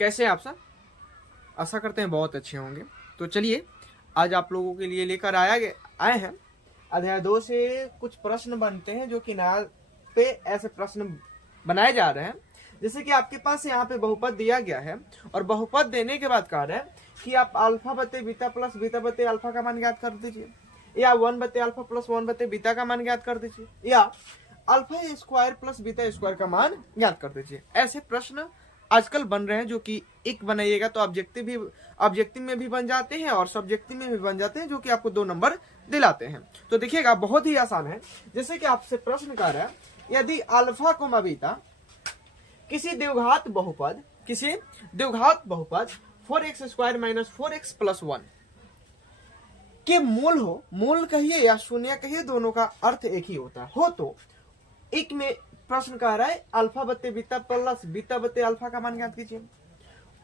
कैसे आप सब? आशा करते हैं बहुत अच्छे होंगे। तो चलिए आज आप लोगों के लिए लेकर आए हैं अध्याय 2 से कुछ प्रश्न बनते हैं जो कि नाल पे ऐसे प्रश्न बनाए जा रहे हैं। जैसे कि आपके पास यहाँ पे बहुपद दिया गया है और बहुपद देने के बाद कह रहे हैं कि आप अल्फा बते बीता प्लस बीता बते अल्फा का मान ज्ञात कर दीजिए, या 1 बते अल्फा प्लस 1 बते बीता का मान ज्ञात कर दीजिए, या अल्फा स्क्वायर प्लस बीता स्क्वायर का मान ज्ञात कर दीजिए। ऐसे प्रश्न आजकल बन रहे हैं जो कि एक बनाइएगा तो ऑब्जेक्टिव में भी बन जाते हैं और सब्जेक्टिव में भी बन जाते हैं, जो कि आपको 2 नंबर दिलाते हैं। तो देखिएगा बहुत ही आसान है। जैसे कि आपसे प्रश्न कर रहा है, यदि अल्फा को बीता किसी द्विघात बहुपद 4x square minus 4x plus 1 के मूल हो, मूल कहिए या शून्य कहिए, दोनों का अर्थ एक ही होता है। हो तो एक में प्रश्न कह रहा है अल्फा बत्ते बीता प्लस बीता बत्ते अल्फा का मान ज्ञात कीजिए।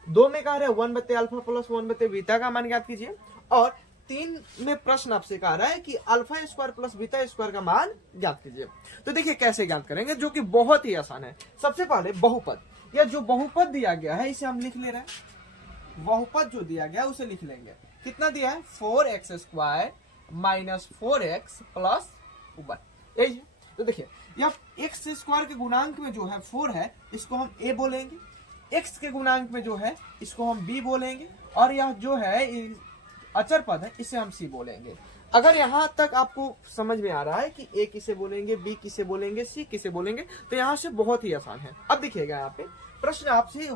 2 में कह रहा है 1 बत्ते अल्फा प्लस 1 बत्ते बीता का मान ज्ञात कीजिए। और 3 में प्रश्न आपसे कह रहा है कि अल्फा स्क्वायर प्लस बीता स्क्वायर का मान ज्ञात कीजिए। तो देखिए कैसे ज्ञात करेंगे, जो कि बहुत ही आसान है। सबसे पहले बहुपद, या जो बहुपद दिया गया है इसे हम लिख ले रहे हैं। बहुपद जो दिया गया है उसे लिख लेंगे। कितना दिया है? 4x square minus 4x plus 1, यही है। तो देखिए यह x स्क्वायर के गुणांक में जो है 4 है, इसको हम a बोलेंगे। x के गुणांक में जो है इसको हम b बोलेंगे, और यह जो है अचर पद है इसे हम c बोलेंगे। अगर यहाँ तक आपको समझ में आ रहा है कि a किसे बोलेंगे, b किसे बोलेंगे, c किसे बोलेंगे, तो यहाँ से बहुत ही आसान है। अब देखिएगा यहाँ पे प्रश्न आपसे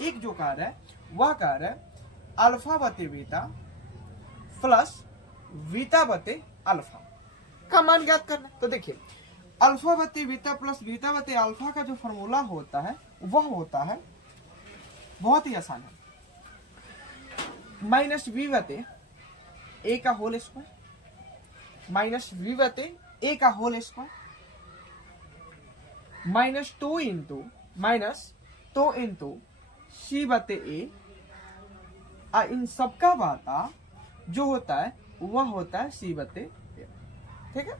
एक जो कह रहा है वह कह रहा है अल्फा बते बीता प्लस बीता बते अल्फा का मान ज्ञात करना। तो देखिए अल्फा बते बीता प्लस बीता बते अल्फा का जो फॉर्मूला होता है वह होता है, बहुत ही आसान है, माइनस वी बते ए का होल स्क्वायर माइनस वी बते ए का होल स्क्वायर माइनस 2 इंटू सी बते ए। इन सबका बाता जो होता है वह होता है सी बते ए। ठीक है,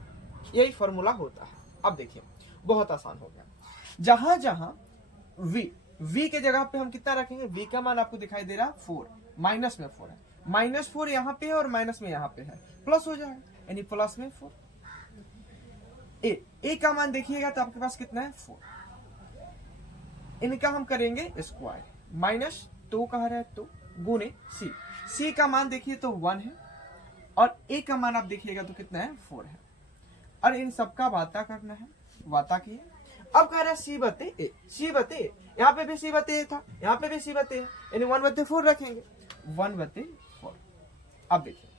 यही फॉर्मूला होता है। अब देखिए बहुत आसान हो गया। जहां जहां v के जगह पे हम कितना रखेंगे, v का मान आपको दिखाई दे रहा है 4, माइनस में 4 है, माइनस 4 यहाँ पे है और माइनस में यहाँ पे है, प्लस हो जाएगा, यानी प्लस में 4। ए का मान देखिएगा तो आपके पास कितना है 4, इनका हम करेंगे स्क्वायर, माइनस 2 कह रहा है तो गुने सी का मान देखिए तो 1 है, और ए का मान आप देखिएगा तो कितना है 4 है, और इन सबका वाता करना है, वाता किए। अब कह रहा है सी बते ए, यहाँ पे भी सी बते ए था, यहाँ पे भी सी बते ए, यानी 1/4 रखेंगे, 1/4। अब देखिए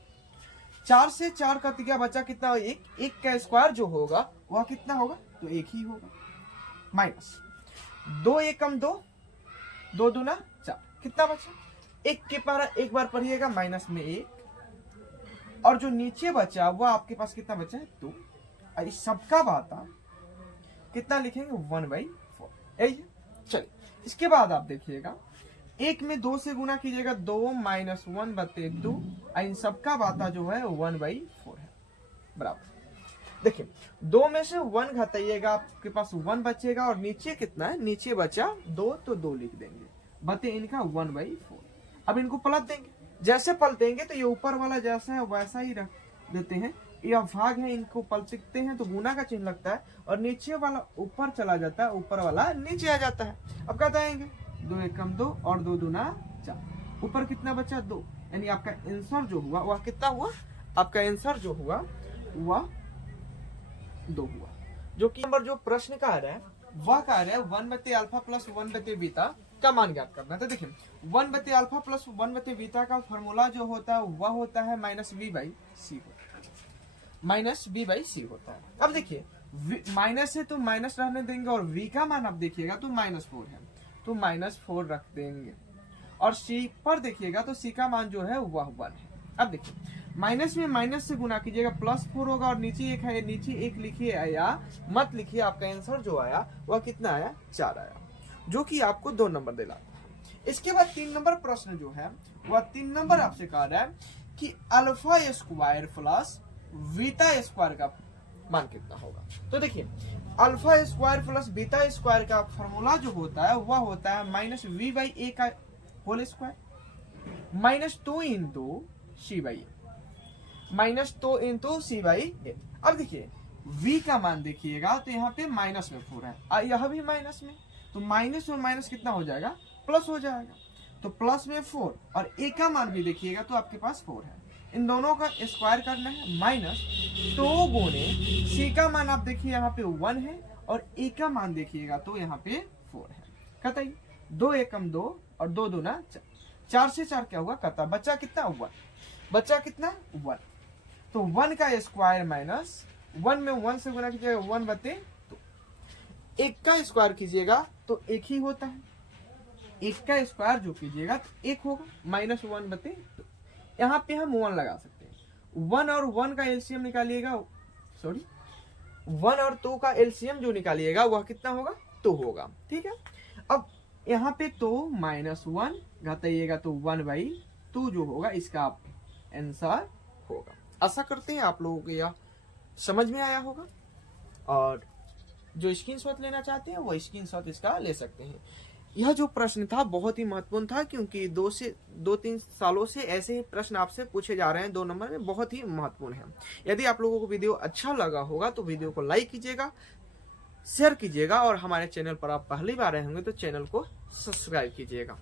4 से 4 का क्या बचा, कितना, एक का स्क्वायर जो होगा वह कितना होगा, तो 1 ही होगा, माइनस 2 एकम 2, 2 दूना 4, कितना बचा, एक बार पढ़िएगा, माइनस में 1, और जो नीचे बचा वह आपके पास कितना बचा है 2, और इस सबका बाता कितना लिखेंगे 1/4, यही है। चलिए इसके बाद आप देखिएगा 1 में 2 से गुना कीजिएगा, 2 माइनस 1/2, और इन सबका बाता जो है 1/4 है, बराबर। देखिए 2 में से 1 घटाइएगा, आपके पास 1 बचेगा, और नीचे कितना है, नीचे बचा 2, तो 2 लिख देंगे, बते इनका 1/4। अब इनको पलट देंगे, जैसे पलटेंगे तो ये ऊपर वाला जैसा है वैसा ही रख देते हैं, यह भाग है, इनको पलटते हैं तो गुना का चिन्ह लगता है, और नीचे वाला ऊपर चला जाता है, ऊपर वाला नीचे आ जाता है। अब कहते आएंगे 2 एकम 2 और 2 दूना 4, ऊपर कितना बचा 2, यानी आपका आंसर जो हुआ वह कितना हुआ, आपका आंसर जो हुआ वह 2 हुआ। जो कि नंबर जो प्रश्न का आ रहा है वह कह रहा है 1 बते अल्फा प्लस 1 बते बीता का मान ज्ञात करना। तो देखिए 1 बते अल्फा प्लस 1 बते बीता का फॉर्मूला जो होता है वह होता है माइनस बी बाई सी होता है। अब देखिए माइनस है तो माइनस रहने देंगे, और v का मान आप देखिएगा तो -4 है, तो -4 रख देंगे, और c पर देखिएगा तो c का मान जो है वह 1 है। अब देखिए माइनस में माइनस से गुना कीजिएगा, +4 होगा, और नीचे 1 है, नीचे 1 लिखिए या मत लिखिए, आपका आंसर जो आया वह कितना आया, 4 आया, जो कि आपको 2 नंबर दिलाता है। इसके बाद 3 नंबर प्रश्न जो है वह 3 नंबर आपसे कह रहा है कि alpha square plus beta square का मान कितना होगा। तो देखिए alpha square plus beta square का फॉर्मूला जो होता है वह होता है -v/a का whole square minus 2 into C by A, minus 2 into C by A. अब देखिए v का मान देखिएगा तो यहाँ पे माइनस में 4 है और यह भी माइनस में, तो माइनस और माइनस कितना हो जाएगा, प्लस हो जाएगा। तो प्लस में 4 और a का मान भी देखिएगा तो आपके पास 4 है। इन दोनों का स्क्वायर करना है, माइनस 2 गुने c का मान आप देखिए यहाँ पे 1 है और a का मान देखिएगा तो यहाँ पे 4 है। कतई 2 एकम 2 और 2 दूना 4 से 4 क्या हुआ कता, बच्चा कितना 1, बच्चा कितना 1। तो 1 का स्क्वायर माइनस 1 में 1 से गुना कीजिएगा 1 बटे 2, 1 का स्क्वायर कीजिएगा तो 1 ही होता है, 1 का स्क्वायर जो कीजिएगा तो 1 होगा, माइनस 1 बटे 2। यहाँ पे हम 1 लगा सकते हैं, 1 और 1 का एलसीएम निकालिएगा, सॉरी 1 और 2 का एलसीएम जो निकालिएगा वह कितना होगा 2 होगा, ठीक है। अब यहाँ पे तो माइनस 1 घटाइएगा तो 1/2 जो होगा इसका आंसर होगा। आशा करते हैं आप लोगों को यह समझ में आया होगा और जो स्क्रीनशॉट लेना चाहते हैं वो स्क्रीनशॉट इसका ले सकते हैं। यह जो प्रश्न था बहुत ही महत्वपूर्ण था क्योंकि 2-3 सालों से ऐसे ही प्रश्न आपसे पूछे जा रहे हैं 2 नंबर में, बहुत ही महत्वपूर्ण है। यदि आप लोगों को वीडियो अच्छा लगा होगा तो वीडियो को लाइक कीजिएगा, शेयर कीजिएगा और हमारे चैनल पर आप पहली बार आए होंगे तो चैनल को सब्सक्राइब कीजिएगा।